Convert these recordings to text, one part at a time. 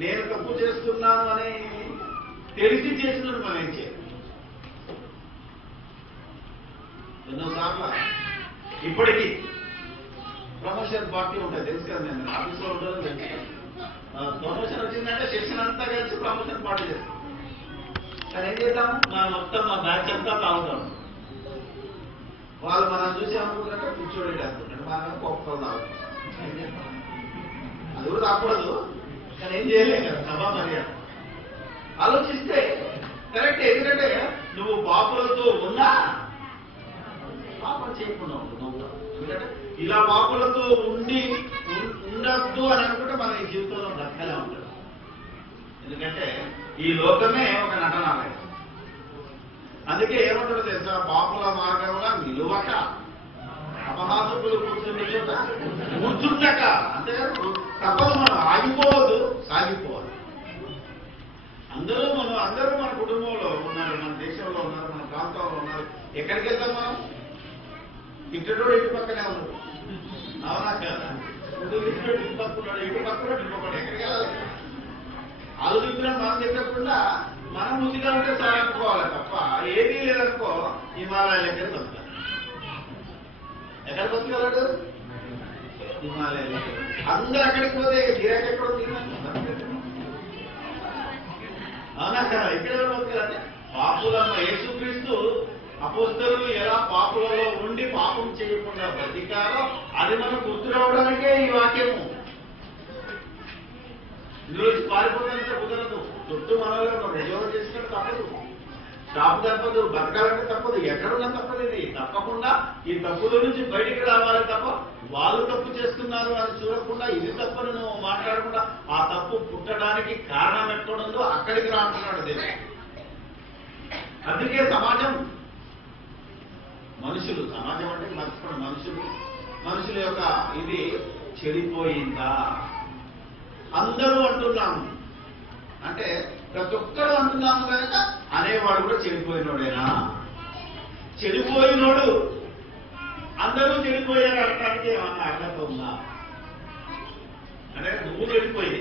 నేను తప్పు చేస్తున్నాను అని తెలిసి చేసినట్టు మనం ఏం చేయాలి? ఎన్నోసార్లు ఇప్పటికీ ప్రమోషన్ పార్టీ ఉంటుంది, తెలుసు కదా, నేను ఆఫీస్లో ఉంటాను తెలుసు. ప్రమోషన్ వచ్చిందంటే సెషన్ అంతా కలిసి ప్రమోషన్ పార్టీ చేస్తాం. కానీ ఏం చేద్దాం, మొత్తం మా బ్యాచ్ అంతా తాగుతాం. వాళ్ళు మనం చూసి అనుకుంటారంటే కూర్చోడి అనుకుంటారు, మనం ఒక్కరు తాగుతాం. అది కూడా తాకూడదు, కానీ ఏం చేయలేం కదా, సభా మర్యాద. ఆలోచిస్తే కరెక్ట్. ఎందుకంటే నువ్వు పాపులతో ఉన్నా పాపం చేయకుండా ఉంటుంది. ఎందుకంటే ఇలా పాపులతో ఉండద్దు అని అనుకుంటే మన ఈ జీవితంలో బ్రతకలే ఉంటుంది. ఎందుకంటే ఈ లోకమే ఒక నటనాలయం. అందుకే ఏమంటారు తెలుసా, పాపుల మార్గంలో నిలువక అపహాసకులు కూర్చుంటక. అంటే తప్పదు, మనం ఆగిపోవద్దు, సాగిపోవాలి. అందరూ మన కుటుంబంలో ఉన్నారు, మన దేశంలో ఉన్నారు, మన ప్రాంతంలో ఉన్నారు. ఎక్కడికి వెళ్తాం మనం? ఇక్కడోడు ఇంటి పక్కనే ఉన్నాడు, అవునా కదా? ఇంటి పక్కన్నాడు, ఇంటి పక్కన ఇంటి పక్కన, ఎక్కడికి వెళ్ళాలి? ఆలోచించడం మనం చెప్పకుండా మనం ముందుగా ఉంటే సార్ అనుకోవాలి తప్ప ఏదీ లేదనుకో హిమాలయాల దగ్గర బతకాలి. ఎక్కడ బతకగలడు? హిమాలయాల. అందరూ అక్కడికి పోతే గిరాక్ ఎక్కడ అవునా కదా? ఇక్కడ బతకాలంటే పాపులమ్మ యేసుక్రీస్తు అపోస్తలులు ఎలా పాపులలో ఉండి పాపం చేయకుండా బ్రతికారో అది మనం గుర్తు రావడానికే ఈ వాక్యము. ఇందులోంచి పారిపోవడానికి కుదరదు. చుట్టూ మనలో ఉద్యోగం చేసుకుంటే తప్పదు, షాపు తప్పదు, బతకాలంటే తప్పదు, ఎక్కడున్నా తప్పదు. ఇది తప్పకుండా ఈ తప్పుల నుంచి బయటికి రావాలి తప్ప వాళ్ళు తప్పు చేస్తున్నారు అని చూడకుండా ఇది తప్పును నువ్వు మాట్లాడకుండా ఆ తప్పు పుట్టడానికి కారణం ఎక్కడుందో అక్కడికి రాంటున్నాడు దేవుడు. అందుకే సమాజం, మనుషులు, సమాజం అంటే మర్చిపోయిన మనుషుల యొక్క ఇది చెడిపోయిందా అందరూ అంటున్నాము. అంటే ప్రతి ఒక్కరు అంటున్నాము కనుక అనేవాడు కూడా చెడిపోయినోడేనా? చెడిపోయినోడు అందరూ చెడిపోయారు అనడానికి ఏమన్నా అర్హత ఉందా? అంటే నువ్వు చెడిపోయి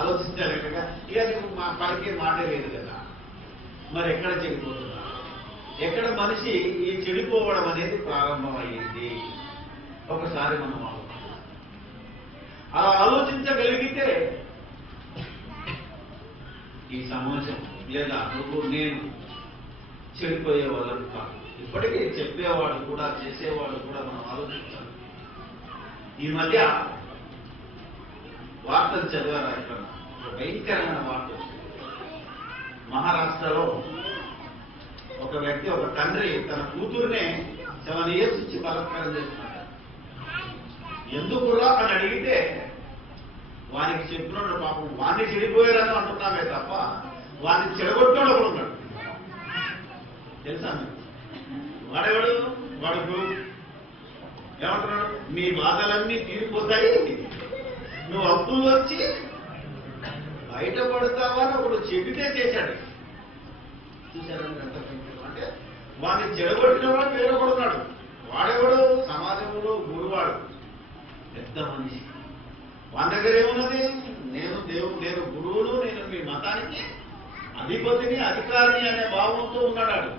ఆలోచించాలి కదా, ఇక నువ్వు మా పలికే మాటే లేదు కదా, మరి ఎక్కడ చెడిపోతున్నా? ఎక్కడ మనిషి ఈ చెడిపోవడం అనేది ప్రారంభమయ్యింది? ఒకసారి మనం అలా ఆలోచించగలిగితే ఈ సమాజం లేదా నువ్వు నేను చెడిపోయే వాళ్ళని కాదు. ఇప్పటికీ చెప్పేవాడు కూడా చేసేవాడు కూడా మనం ఆలోచించాలి. ఈ మధ్య వార్తలు చదివారా? ఇక్కడ ఒక భయంకరమైన వార్త వచ్చింది. మహారాష్ట్రలో ఒక వ్యక్తి, ఒక తండ్రి తన కూతురునే 7 years ఇచ్చి బలత్కారం చేస్తున్నాడు. ఎందుకురా అని అడిగితే వానికి చెప్పినోడు పాపం వాడిని చెడిపోయారని అంటున్నామే తప్ప వాడిని చెడగొట్టినోడు ఒకడు ఉన్నాడు, తెలుసా? వాడెవడు? వాడు ఏమంటున్నాడు? మీ బాధలన్నీ తీరిపోతాయి, నువ్వు అప్పులు వచ్చి బయటపడతావా అని ఒకడు చెబితే చేశాడు. చూశారని అంటే వాడిని చెడగొట్టిన వాడు వేరొకడున్నాడు. వాడెవడు? సమాజంలో గురువాడు, పెద్ద మనిషి. వాడి దగ్గర ఏమున్నది? నేను గురువును, నేను మీ మతానికి అధిపతిని, అధికారిని అనే భావంతో ఉన్నాడు.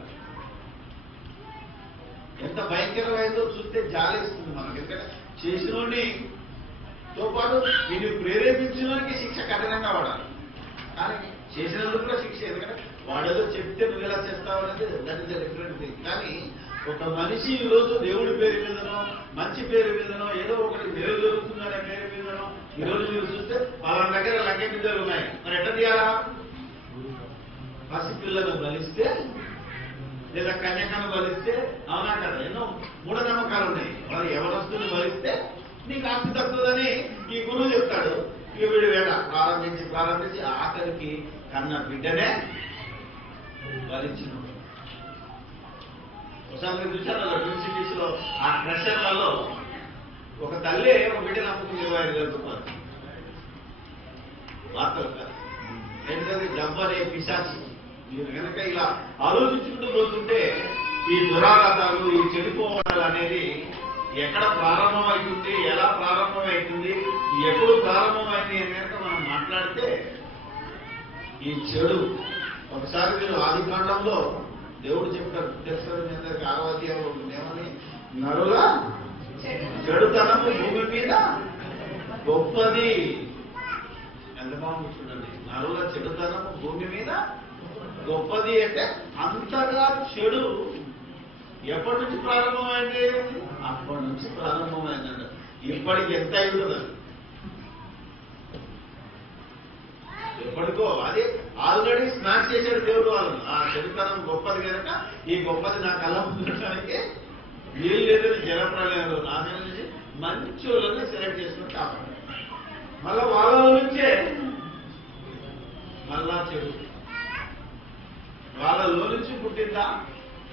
ఎంత భయంకరమైందో చూస్తే జాలేస్తుంది మనకి. ఎందుకంటే చేసినోడితో పాటు నేను ప్రేరేపించినోడికి శిక్ష కఠినంగా పడాలి, కానీ చేసినందుకు కూడా శిక్ష. ఎందుకంటే వాడేదో చెప్తే నువ్వు ఎలా చేస్తావు అనేది దట్ ఇస్ డిఫరెంట్ థింగ్. కానీ ఒక మనిషి ఈరోజు దేవుడి పేరు మీదనో మంచి పేరు మీదనో ఏదో ఒకటి మేలు జరుగుతుందనే పేరు మీదనో ఈరోజు మీరు చూస్తే వాళ్ళ దగ్గర లంకె బిడ్డలు ఉన్నాయి, మరి ఎట్లా తీయాలా? పసిపిల్లను బలిస్తే లేదా కన్యకను బలిస్తే, అవునా కదా? ఎన్నో మూఢనమ్మకాలు ఉన్నాయి. వాళ్ళు ఎవరొస్తుని బలిస్తే నీకు ఆస్తి తక్కువదని ఈ గురువు చెప్తాడు. ఇక వీడు వేళ ప్రారంభించి ఆఖరికి కన్న బిడ్డనే బలించిన. ఒకసారి మీరు చూశారు ట్విన్ సిటీస్ లో ఆ క్రషర్లలో ఒక తల్లి ఒక బిడ్డను అమ్ముకుని 25,000 రూపాయలు. వార్తలు కాదు, ఎందుకంటే జబ్బరే పిశాచి. మీరు కనుక ఇలా ఆలోచించుకుంటూ పోతుంటే ఈ దురాఘాతాలు, ఈ చెడిపోవడాలు అనేది ఎక్కడ ప్రారంభమవుతుంది, ఎలా ప్రారంభమవుతుంది, ఎప్పుడు ప్రారంభమైంది అని కనుక మనం మనం మాట్లాడితే ఈ చెడు ఒకసారి మీరు ఆది కాండంలో దేవుడు చెప్తారు తెలుసు మీ అందరికి 6వ అధ్యాయంలో ఏమని నరుల చెడుతనము భూమి మీద గొప్పది. ఎంత బాగుంది చూడండి, నరుల చెడుతనము భూమి మీద గొప్పది అంటే అంతగా చెడు ఎప్పటి నుంచి ప్రారంభమైంది? అప్పటి నుంచి ప్రారంభమైందండి. ఇప్పటికి ఎంత అయింది? ఎప్పటికో అది ఆల్రెడీ స్మాష్ చేశాడు దేవుడు వాళ్ళని. ఆ చెడుతనం గొప్పది కనుక ఈ గొప్పది నా కళ్ళ ఉండడానికి వీలు లేదని జలప్రలయంలో నాశనం చేసి మంచి వాళ్ళని సెలెక్ట్ చేసుకుని కాపాడు. మళ్ళా వాళ్ళ నుంచే మళ్ళా చెడు వాళ్ళలో నుంచి పుట్టిందా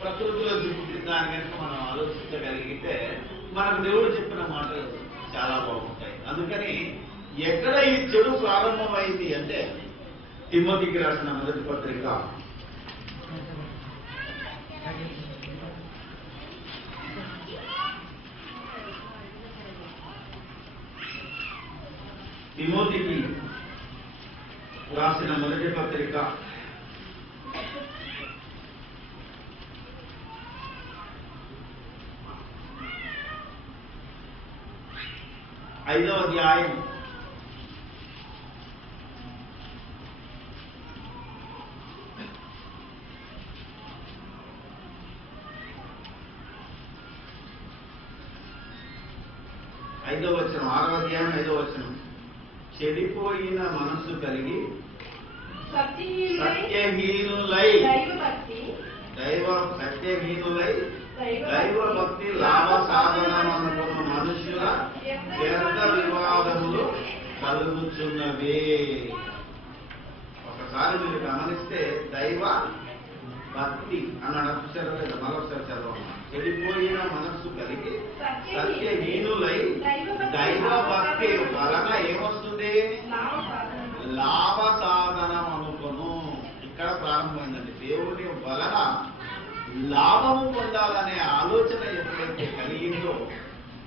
ప్రకృతిలో నుంచి పుట్టిందా అని కనుక మనం ఆలోచించగలిగితే మనకు దేవుడు చెప్పిన మాటలు చాలా బాగుంటాయి. అందుకని ఎక్కడ ఈ చెడు ప్రారంభమైంది అంటే తిమోతికి రాసిన మొదటి పత్రిక 5వ అధ్యాయం 5వ వచనం, 6వ అధ్యాయం 5వ వచనం. చెడిపోయిన మనస్సు కలిగి సత్యహీనులై దైవ భక్తి లాభ సాధనమనుకున్న మనుషుల వ్యర్థ వివాదములు కలుగుతున్నవే. ఒకసారి మీరు గమనిస్తే దైవ భక్తి అన్నాడు. చూసారా లేదా? మరొకసారి చదవాలి. చెడిపోయిన మనస్సు కలిగి సత్యహీనులై దైవ భక్తి వలన ఏమొస్తుంది? లాభ సాధనం అనుకోను. ఇక్కడ ప్రారంభమైందండి. దేవుని వలన లాభము పొందాలనే ఆలోచన ఎప్పుడైతే కలిగిందో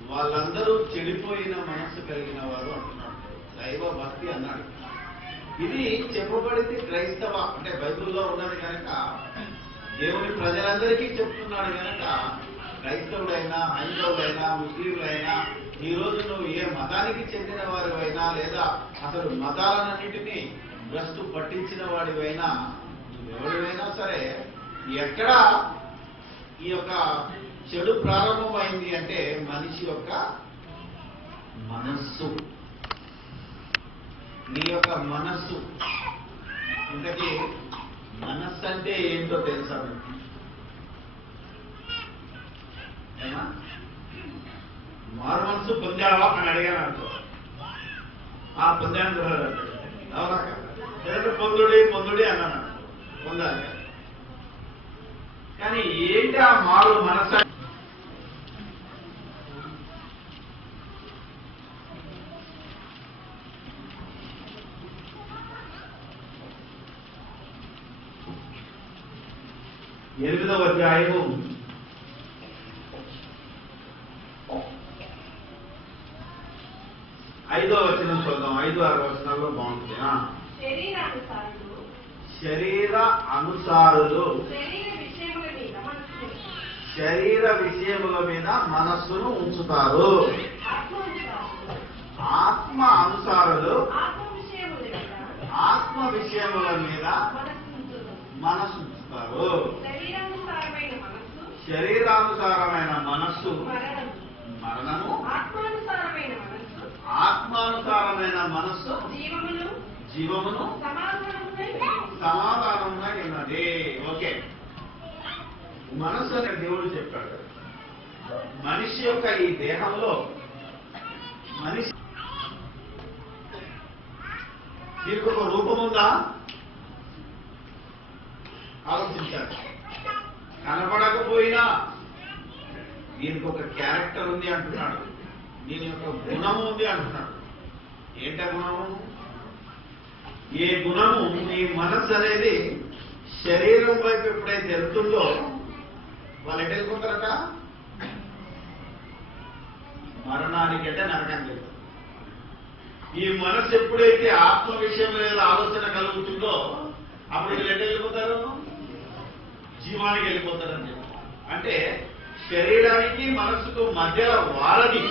వాళ్ళందరూ చెడిపోయిన మనస్సు కలిగిన వారు అంటున్నాడు. దైవ భక్తి అన్నాడు. ఇది చెప్పబడితే క్రైస్తవ అంటే బైబిల్లో ఉన్నది కనుక దేవుని ప్రజలందరికీ చెప్తున్నాడు కనుక క్రైస్తవుడైనా హైందవుడైనా ముస్లింలైనా ఈ రోజు నువ్వు ఏ మతానికి చెందిన వారివైనా లేదా అసలు మతాలన్నింటినీ భ్రష్టు పట్టించిన వాడివైనా ఎవరివైనా సరే ఎక్కడ ఈ యొక్క చెడు ప్రారంభమైంది అంటే మనిషి యొక్క మనస్సు. నీ యొక్క మనస్సు. ఇంతకీ మనస్సు అంటే ఏంటో తెలుసా? మారు మనసు పొందావా అని అడిగాను అనుకో, ఆ పొందాను అవునా కదా? పొందుడి అన్నాను, పొందాలి. కానీ ఏంటి ఆ మారు మనసు? ఎనిమిదవ అధ్యాయము 5వ వచనం చూద్దాం. 5-6 వచనాల్లో బాగుంటుంది. శరీర అనుసారులు శరీర విషయముల మీద మనస్సును ఉంచుతారు. ఆత్మ అనుసారులు ఆత్మ విషయముల మీద మనస్సు ఉంచుతారు. శరీరానుసారమైన మనస్సు మరణము, ఆత్మానుసారమైన మనస్సు జీవమును సమాధానముగా ఉన్నది. ఓకే, మనస్సు అనే దేవుడు చెప్పాడు. మనిషి యొక్క ఈ దేహంలో మనిషి దీనికి ఒక రూపం ఉందా? ఆలోచించారు. కనపడకపోయినా దీనికి ఒక క్యారెక్టర్ ఉంది అంటున్నాడు. దీని యొక్క గుణము ఉంది అంటున్నాడు. ఏంట గుణము? ఏ గుణము? ఈ మనస్సు అనేది శరీరం వైపు ఎప్పుడైతే వెళ్తుందో వాళ్ళు ఎటు వెళ్ళిపోతారట? మరణానికంటే నరకానికి వెళ్తారు. ఈ మనసు ఎప్పుడైతే ఆత్మ విషయం మీద ఆలోచన కలుగుతుందో అప్పుడు వీళ్ళు ఎటు వెళ్ళిపోతారు? జీవానికి వెళ్ళిపోతారని చెప్తారు. అంటే శరీరానికి మనసుకు మధ్య వారధి